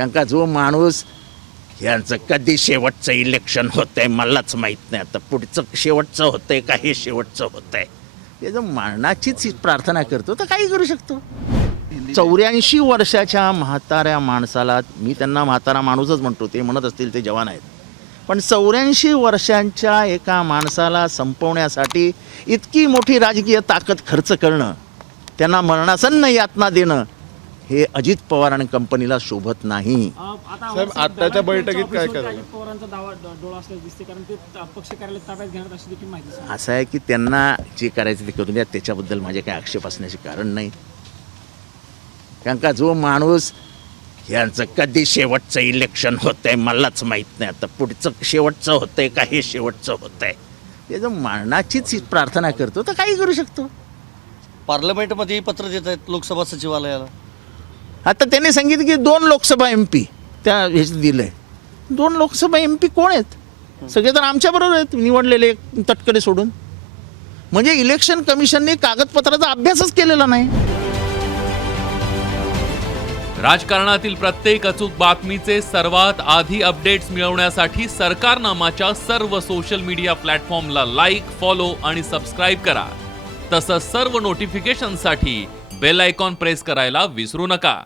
कारण का जो माणूस यांचं कधी शेवटचं इलेक्शन होतंय मलाच माहीत नाही. आता पुढचं शेवटचं होतंय का हे शेवटचं होतंय? ते जर मरणाचीच प्रार्थना करतो तर काही करू शकतो. चौऱ्याऐंशी वर्षाच्या म्हाताऱ्या माणसाला मी त्यांना म्हातारा माणूसच म्हणतो ते म्हणत असतील ते जवान आहेत. पण चौऱ्याऐंशी वर्षांच्या एका माणसाला संपवण्यासाठी इतकी मोठी राजकीय ताकद खर्च करणं त्यांना मरणासन्न यातना देणं हे अजित पवार आणि कंपनीला शोभत नाही. साहेब, आत्ताच्या बैठकीत काय करायला? पवारांचा दावा ड- डोळा असल्याचं दिसते कारण ते ता- पक्ष कार्यालय ताब्यात घेणार अशी देखील माहिती आहे. असं आहे की त्यांना जे करायचं ते करून द्या त्याच्याबद्दल माझे काही आक्षेप असण्याचे कारण नाही. कारण का जो माणूस यांचं कधी शेवटचं इलेक्शन होतंय मलाच माहीत नाही. आता पुढचं शेवटचं होतंय का हे शेवटचं होतंय. ते जर मरणाचीच प्रार्थना करतो तर काही करू शकतो. पार्लमेंटमध्ये पत्र देत आहेत लोकसभा सचिवालयाला. आता त्यांनी सांगितलं की दोन लोकसभा एम पी त्या ह्याच्यात दिलंय. दोन लोकसभा एम पी कोण आहेत? सगळे तर आमच्याबरोबर आहेत निवडलेले तटकडे सोडून. म्हणजे इलेक्शन कमिशनने कागदपत्राचा अभ्यासच केलेला नाही. राजकारणातील प्रत्येक अचूक बातमीचे सर्वात आधी अपडेट्स मिळवण्यासाठी सरकारनामाच्या सर्व सोशल मीडिया प्लॅटफॉर्मला लाईक फॉलो आणि सबस्क्राईब करा. तसंच सर्व नोटिफिकेशनसाठी बेल आयकॉन प्रेस करायला विसरू नका.